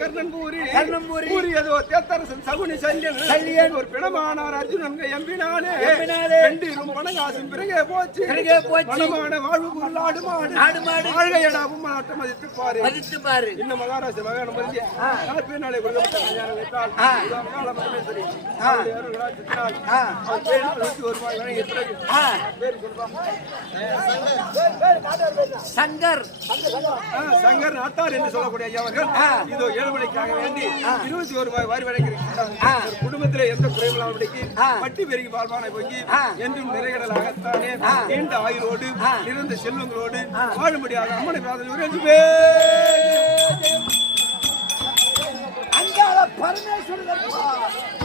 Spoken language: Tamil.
கர்ணம்பூரி கூறியதோ தேத்தரசன் சகுனி சல்லியன் ஒரு பிணமானார் அர்ஜுனன் எம்பினாலே வெண்டிரும் பணகாசும் பிறகே போச்சு பணமான வாழ்வு பொருளாடு மாடு வாழ்கையடா உம்மநாட்டம் மதித்து பாரு இன்னும் மகாராஷ்டிர மகாணம் மருந்திய நாளை கொடுக்கப்பட்ட கல்யாணம் வைத்தால் கால பரமேஸ்வரி சங்கர் நாட்டார் என்று சொல்லக்கூடிய ஐயாவர்கள் இதோ ஏழுமலைக்காக வேண்டி 21 ரூபாய் வாரி வழங்கியிருக்கிறார். குடும்பத்திலே எந்த குறைவில்லாமடிக்கு பட்டி பெருகி வாழ்வானை பொங்கி என்றும் நிறைகடலாகத்தானே நீண்ட ஆயுளோடு நிறைந்த செல்வங்களோடு வாழும்படியாக அம்மனை பிரார்த்தனை அங்காள பரமேஸ்வரன்